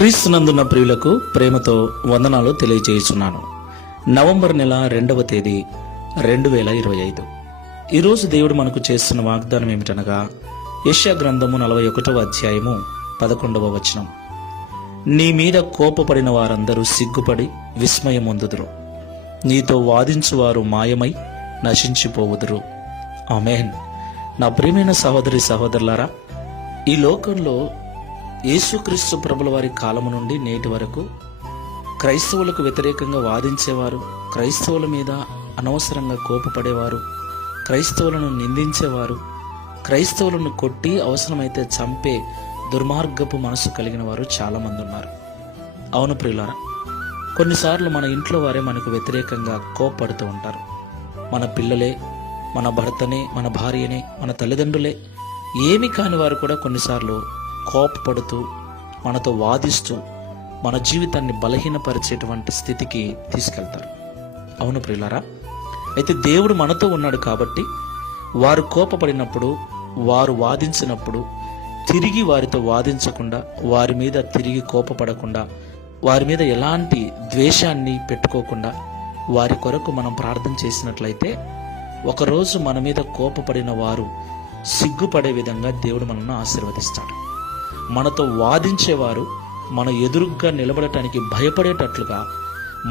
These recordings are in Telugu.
క్రీస్తునందున్న ప్రియులకు ప్రేమతో వందనాలు తెలియజేస్తున్నాను. నవంబర్ నెల 2వ తేదీ 2025. ఈరోజు దేవుడు మనకు చేస్తున్న వాగ్దానం ఏమిటనగా యెషయా గ్రంథము 41వ అధ్యాయము 11వ వచనం. నీ మీద కోపపడిన వారందరూ సిగ్గుపడి విస్మయమొందుదురు, నీతో వాదించువారు మాయమై నశించిపోవుదురు. ఆమేన్. నా ప్రియమైన సహోదరి సహోదరులారా, ఈ లోకంలో యేసుక్రీస్తు ప్రభుల వారి కాలము నుండి నేటి వరకు క్రైస్తవులకు వ్యతిరేకంగా వాదించేవారు, క్రైస్తవుల మీద అనవసరంగా కోపపడేవారు, క్రైస్తవులను నిందించేవారు, క్రైస్తవులను కొట్టి అవసరమైతే చంపే దుర్మార్గపు మనసు కలిగిన వారు చాలామంది ఉన్నారు. అవును ప్రియులారా, కొన్నిసార్లు మన ఇంట్లో వారే మనకు వ్యతిరేకంగా కోపపడుతూ ఉంటారు. మన పిల్లలే, మన భర్తనే, మన భార్యనే, మన తల్లిదండ్రులే, ఏమి కాని వారు కూడా కొన్నిసార్లు కోపపడుతూ మనతో వాదిస్తూ మన జీవితాన్ని బలహీనపరిచేటువంటి స్థితికి తీసుకెళ్తారు. అవును ప్రియులారా, అయితే దేవుడు మనతో ఉన్నాడు కాబట్టి వారు కోపపడినప్పుడు, వారు వాదించినప్పుడు తిరిగి వారితో వాదించకుండా, వారి మీద తిరిగి కోపపడకుండా, వారి మీద ఎలాంటి ద్వేషాన్ని పెట్టుకోకుండా వారి కొరకు మనం ప్రార్థన చేసినట్లయితే ఒకరోజు మన మీద కోపపడిన వారు సిగ్గుపడే విధంగా దేవుడు మనల్ని ఆశీర్వదిస్తాడు. మనతో వాదించేవారు మన ఎదురుగ్గా నిలబడటానికి భయపడేటట్లుగా,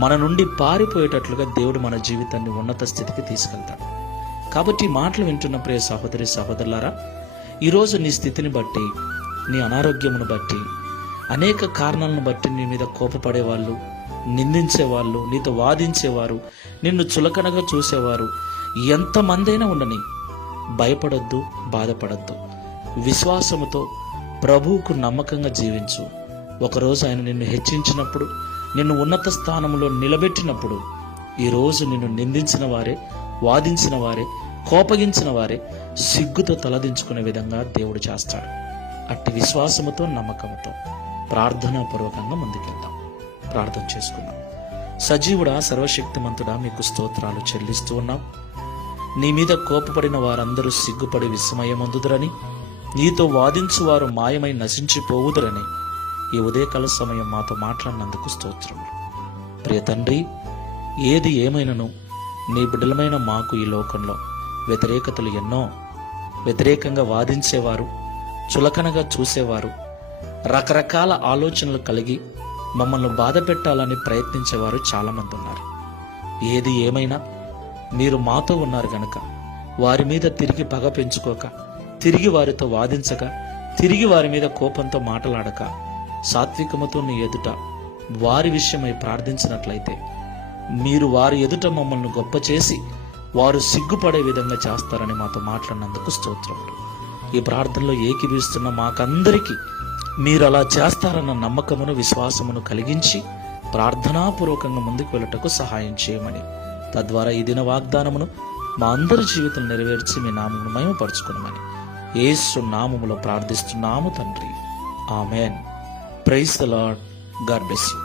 మన నుండి పారిపోయేటట్లుగా దేవుడు మన జీవితాన్ని ఉన్నత స్థితికి తీసుకెళ్తాడు. కాబట్టి మాటలు వింటున్న ప్రియ సహోదరి సహోదరులారా, ఈరోజు నీ స్థితిని బట్టి, నీ అనారోగ్యమును బట్టి, అనేక కారణాలను బట్టి నీ మీద కోపపడేవాళ్ళు, నిందించేవాళ్ళు, నీతో వాదించేవారు, నిన్ను చులకనగా చూసేవారు ఎంతమందైనా ఉండని, భయపడొద్దు, బాధపడొద్దు. విశ్వాసముతో ప్రభువుకు నమ్మకంగా జీవించు. ఒకరోజు ఆయన నిన్ను హెచ్చించినప్పుడు, నిన్ను ఉన్నత స్థానంలో నిలబెట్టినప్పుడు, ఈరోజు నిన్ను నిందించిన వారే, వాదించిన వారే, కోపగించిన వారే సిగ్గుతో తలదించుకునే విధంగా దేవుడు చేస్తాడు. అట్టి విశ్వాసముతో, నమ్మకంతో ప్రార్థనాపూర్వకంగా ముందుకెళ్దాం. ప్రార్థన చేసుకుందాం. సజీవుడా, సర్వశక్తిమంతుడా, మీకు స్తోత్రాలు చెల్లిస్తూ ఉన్నాం. నీ మీద కోపపడిన వారందరూ సిగ్గుపడి విస్మయమొందుదురని, నీతో వాదించువారు మాయమై నశించిపోవుదురని ఈ ఉదయకాల సమయం మాతో మాట్లాడినందుకు స్తోత్రములు. ప్రియ తండ్రి, ఏది ఏమైనను నీ బిడ్డలమైన మాకు ఈ లోకంలో వ్యతిరేకతలు ఎన్నో, వ్యతిరేకంగా వాదించేవారు, చులకనగా చూసేవారు, రకరకాల ఆలోచనలు కలిగి మమ్మల్ని బాధ పెట్టాలని ప్రయత్నించేవారు చాలామంది ఉన్నారు. ఏది ఏమైనా మీరు మాతో ఉన్నారు గనక వారి మీద తిరిగి పగ పెంచుకోక, తిరిగి వారితో వాదించక, తిరిగి వారి మీద కోపంతో మాటలాడక, సాత్వికముతో నీ ఎదుట వారి విషయమై ప్రార్థించినట్లయితే మీరు వారి ఎదుట మమ్మల్ని గొప్ప చేసి వారు సిగ్గుపడే విధంగా చేస్తారని మాతో మాట్లాడినందుకు స్తోత్రములు. ఈ ప్రార్థనలో ఏకీభవిస్తున్న మాకందరికీ మీరు అలా చేస్తారన్న నమ్మకమును, విశ్వాసమును కలిగించి ప్రార్థనాపూర్వకంగా ముందుకు వెళ్ళటకు సహాయం చేయమని, తద్వారా ఈ దిన వాగ్దానమును మా అందరి జీవితం నెరవేర్చి మీ నామమును మహిమపరచుకునమని యేసు నామములో ప్రార్థిస్తున్నాము తండ్రి. Amen. Praise the lord. God bless you.